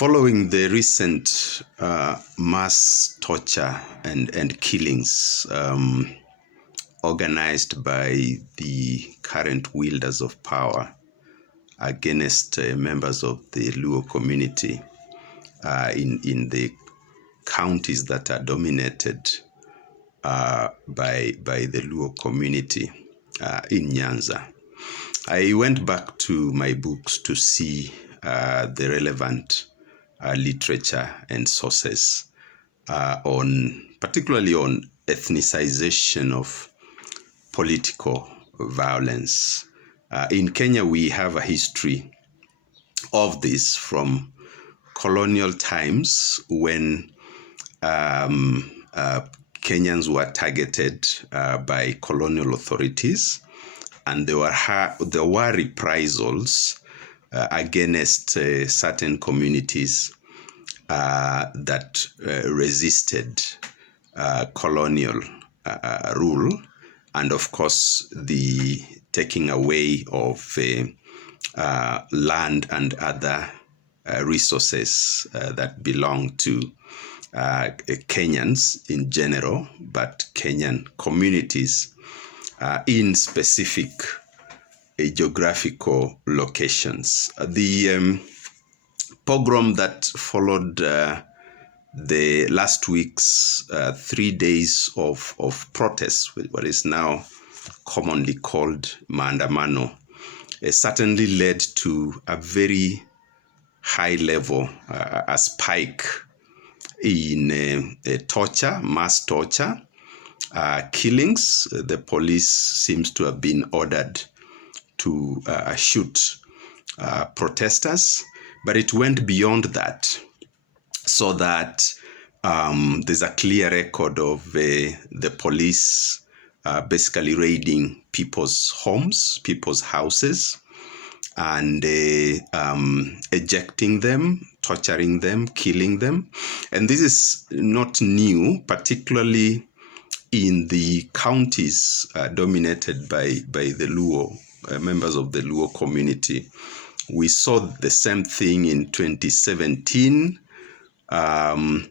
Following the recent mass torture and killings organized by the current wielders of power against members of the Luo community in the counties that are dominated by the Luo community in Nyanza, I went back to my books to see the relevant literature and sources particularly on ethnicization of political violence. In Kenya, we have a history of this from colonial times when Kenyans were targeted by colonial authorities, and there were reprisals against certain communities that resisted colonial rule, and of course the taking away of land and other resources that belong to Kenyans in general, but Kenyan communities in specific geographical locations. The pogrom that followed the last week's 3 days of protests, what is now commonly called maandamano, certainly led to a very high level, a spike in torture, mass torture, killings. The police seems to have been ordered to shoot protesters, but it went beyond that, so that there's a clear record of the police basically raiding people's homes, people's houses, and ejecting them, torturing them, killing them. And this is not new, particularly in the counties dominated by the Luo, members of the Luo community. We saw the same thing in 2017, and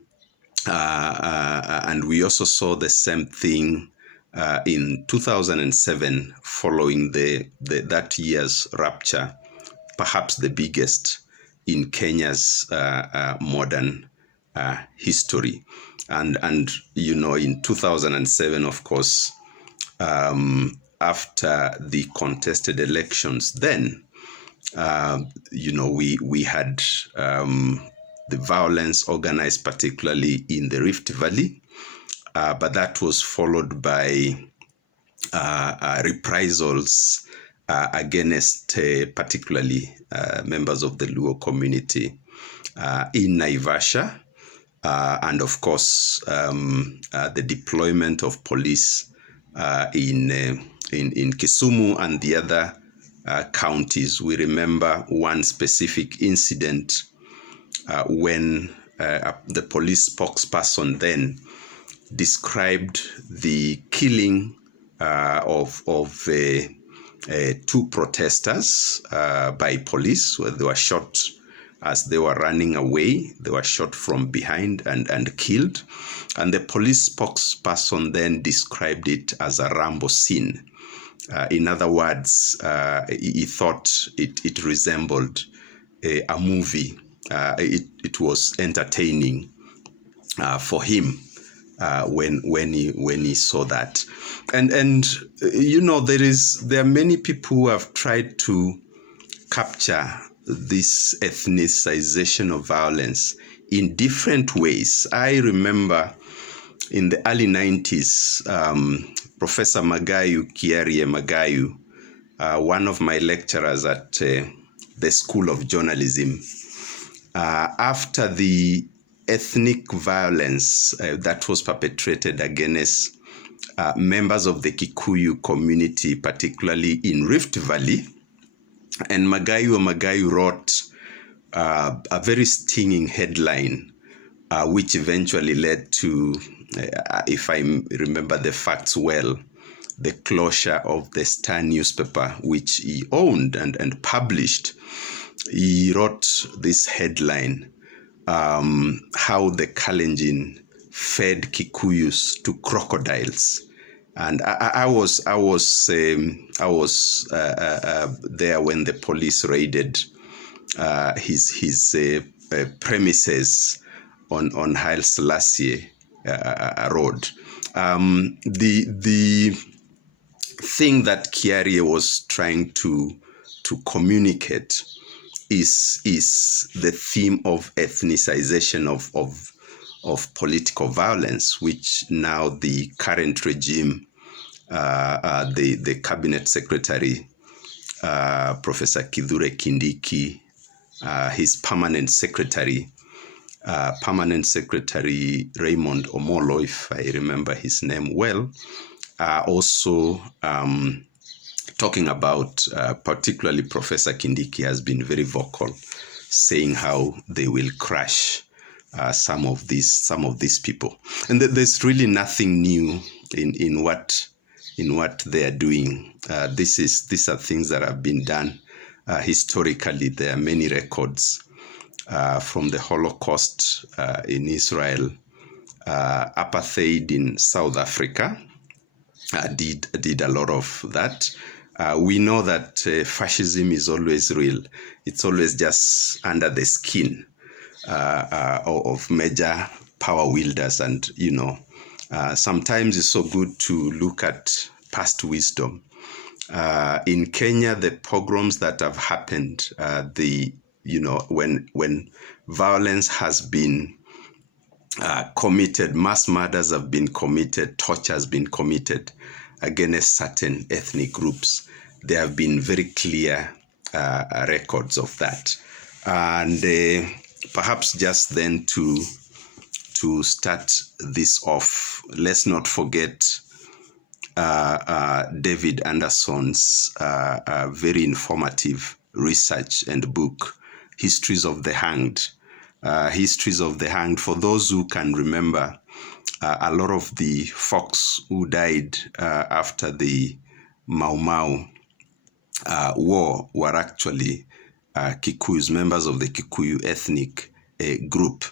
we also saw the same thing in 2007, following that year's rupture, perhaps the biggest in Kenya's modern history. And you know, in 2007, of course, after the contested elections, then you know, we had the violence organized particularly in the Rift Valley, but that was followed by reprisals against particularly members of the Luo community in Naivasha, and of course the deployment of police in Kisumu and the other counties. We remember one specific incident when the police spokesperson then described the killing of two protesters by police, where they were shot as they were running away. They were shot from behind and killed. And the police spokesperson then described it as a Rambo scene. In other words, he thought it resembled a movie. It was entertaining for him when he saw that. And you know, there are many people who have tried to capture this ethnicization of violence in different ways. I remember in the early 90s, Professor Kiarie Magayu, one of my lecturers at the School of Journalism, after the ethnic violence that was perpetrated against members of the Kikuyu community, particularly in Rift Valley, and Magayu wrote a very stinging headline, which eventually led to, if I remember the facts well, the closure of the Star newspaper, which he owned and published. He wrote this headline, how the Kalenjin fed Kikuyus to crocodiles. And I was there when the police raided his premises on Haile Selassie Road. The thing that Kiarie was trying to communicate is the theme of ethnicization of political violence, which now the current regime, the cabinet secretary, Professor Kithure Kindiki, his permanent secretary Raymond Omolo, if I remember his name well, also talking about, particularly Professor Kindiki has been very vocal, saying how they will crush some of these people, and there's really nothing new in what they are doing. These are things that have been done historically. There are many records from the Holocaust in Israel, apartheid in South Africa. Did a lot of that. We know that fascism is always real. It's always just under the skin of major power wielders, and sometimes it's so good to look at past wisdom. In Kenya, the pogroms that have happened, when violence has been committed, mass murders have been committed, torture has been committed against certain ethnic groups, there have been very clear records of that. And perhaps just then to start this off, let's not forget David Anderson's very informative research and book, Histories of the Hanged. Histories of the Hanged, for those who can remember, a lot of the folks who died after the Mau Mau war were actually Kikuyus, members of the Kikuyu ethnic group,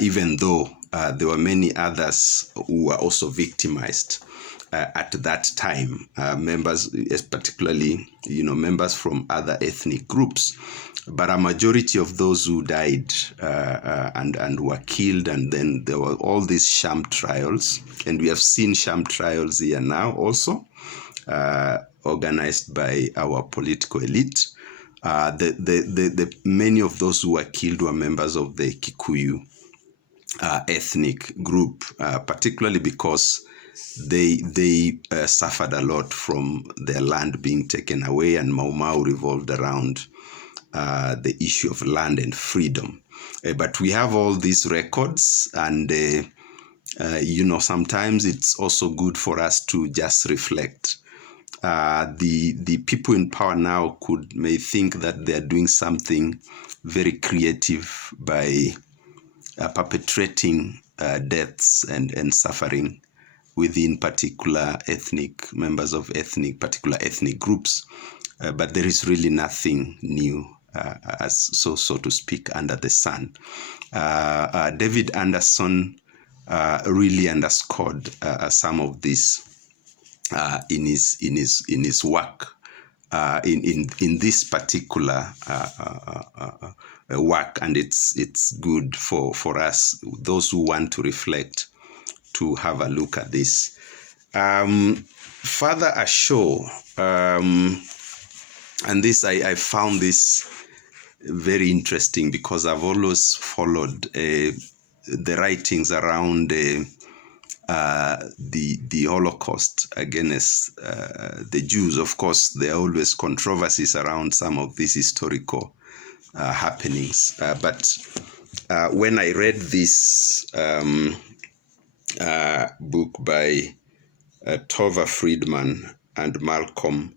even though there were many others who were also victimized at that time, members, particularly, members from other ethnic groups. But a majority of those who died and were killed, and then there were all these sham trials, and we have seen sham trials here now also, organized by our political elite. The many of those who were killed were members of the Kikuyu ethnic group, particularly because they suffered a lot from their land being taken away, and Mau Mau revolved around the issue of land and freedom. But we have all these records, and sometimes it's also good for us to just reflect. The people in power now may think that they're doing something very creative by perpetrating deaths and suffering within particular members of particular ethnic groups. But there is really nothing new, so to speak, under the sun. David Anderson really underscored some of this in his work, in this particular work, and it's good for us, those who want to reflect, to have a look at this. Father Asho, and this I found this very interesting because I've always followed the writings around the Holocaust against the Jews. Of course, there are always controversies around some of these historical happenings. But when I read this book by Tova Friedman and Malcolm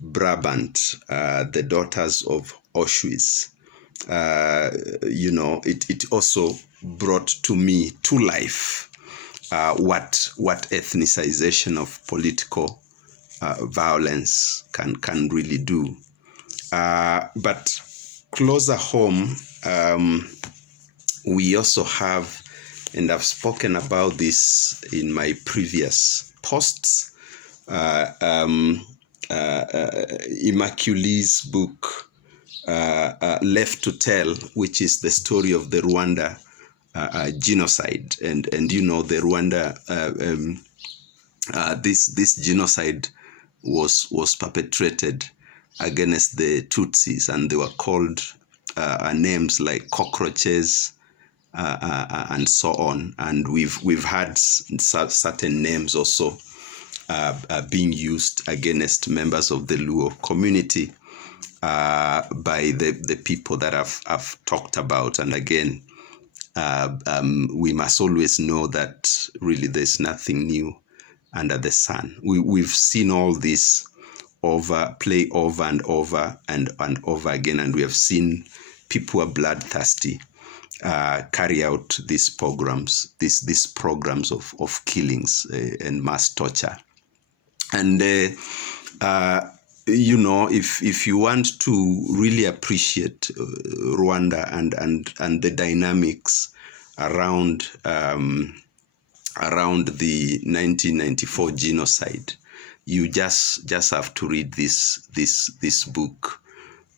Brabant, The Daughters of Auschwitz, it also brought to me to life what ethnicization of political violence can really do. But closer home, we also have, and I've spoken about this in my previous posts, Immaculate's book, Left to Tell, which is the story of the Rwanda genocide. And the Rwanda, this genocide was perpetrated against the Tutsis, and they were called names like cockroaches, and so on. And we've had certain names also being used against members of the Luo community by the people that I've talked about. And again, we must always know that really there's nothing new under the sun. We've seen all this play over and over and over again, and we have seen people who are bloodthirsty carry out these programs, these programs of killings and mass torture. And if you want to really appreciate Rwanda and the dynamics around the 1994 genocide, you just have to read this book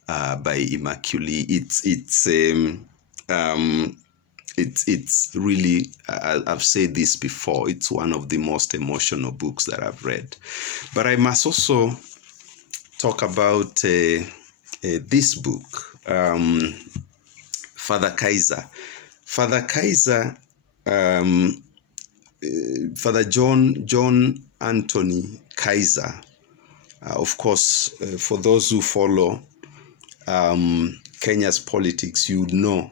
by Immaculate. It's really, I've said this before, it's one of the most emotional books that I've read. But I must also talk about this book, Father Kaiser. Father Kaiser, Father John Anthony Kaiser. Of course, for those who follow Kenya's politics, you would know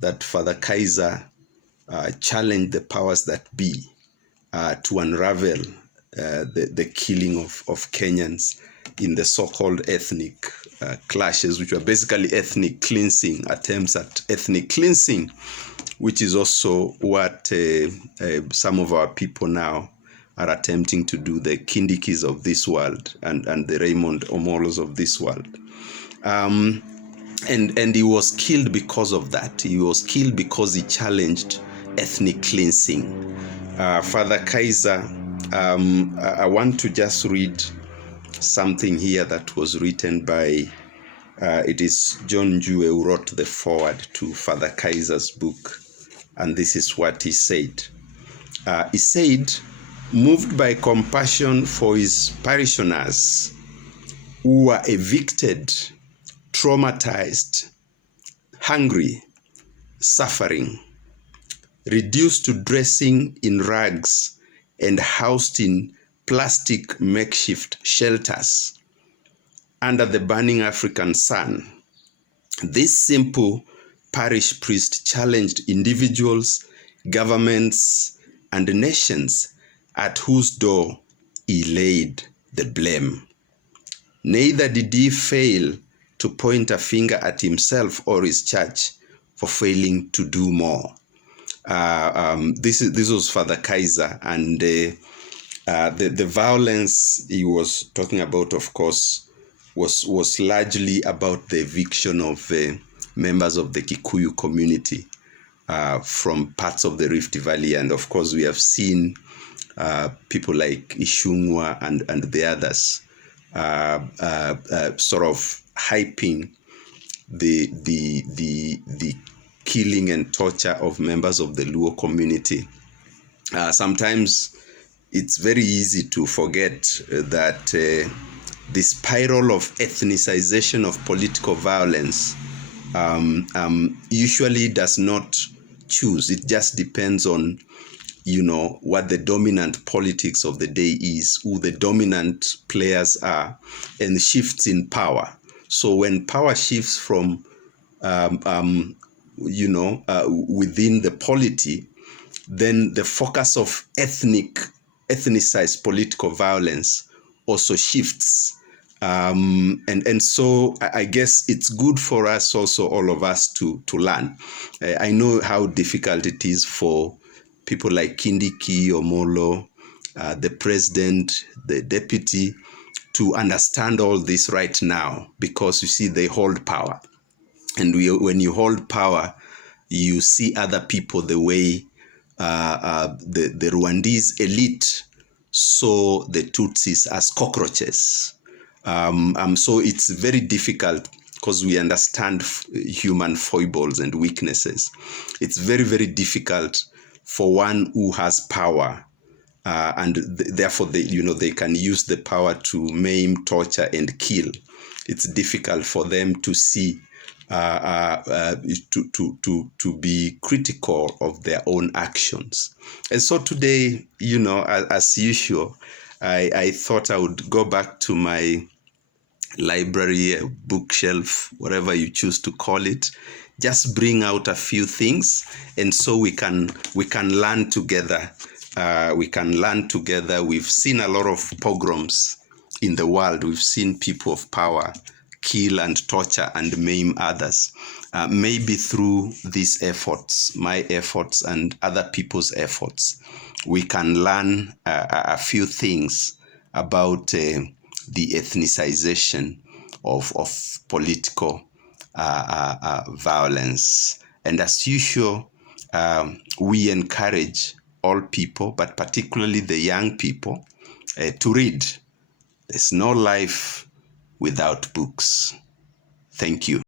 that Father Kaiser challenged the powers that be to unravel the killing of Kenyans in the so-called ethnic clashes, which were basically ethnic cleansing, attempts at ethnic cleansing, which is also what some of our people now are attempting to do, the Kindikis of this world and the Raymond Omolos of this world. And he was killed because of that. He was killed because he challenged ethnic cleansing. Father Kaiser, I want to just read something here that was written by, it is John Jue who wrote the foreword to Father Kaiser's book. And this is what he said. He said, moved by compassion for his parishioners who were evicted, traumatized, hungry, suffering, reduced to dressing in rags and housed in plastic makeshift shelters under the burning African sun, this simple parish priest challenged individuals, governments, and nations at whose door he laid the blame. Neither did he fail to point a finger at himself or his church for failing to do more. This was Father Kaiser, and the violence he was talking about, of course, was largely about the eviction of members of the Kikuyu community from parts of the Rift Valley. And of course, we have seen people like Ishungwa and the others sort of hyping the killing and torture of members of the Luo community. Sometimes it's very easy to forget that the spiral of ethnicization of political violence usually does not choose. It just depends on, what the dominant politics of the day is, who the dominant players are, and shifts in power. So when power shifts from, within the polity, then the focus of ethnicized political violence also shifts. And so I guess it's good for us also, all of us, to learn. I know how difficult it is for people like Kindiki, Omolo, the president, the deputy, to understand all this right now, because you see, they hold power. And when you hold power, you see other people the way the Rwandese elite saw the Tutsis as cockroaches. So it's very difficult because we understand human foibles and weaknesses. It's very, very difficult for one who has power, and therefore they can use the power to maim, torture, and kill. It's difficult for them to see to be critical of their own actions. And so today, as usual, I thought I would go back to my library, bookshelf, whatever you choose to call it, just bring out a few things, and so we can learn together. We can learn together. We've seen a lot of pogroms in the world. We've seen people of power kill and torture and maim others. Maybe through these efforts, my efforts and other people's efforts, we can learn a few things about the ethnicization of political violence. And as usual, we encourage all people, but particularly the young people, to read. There's no life without books. Thank you.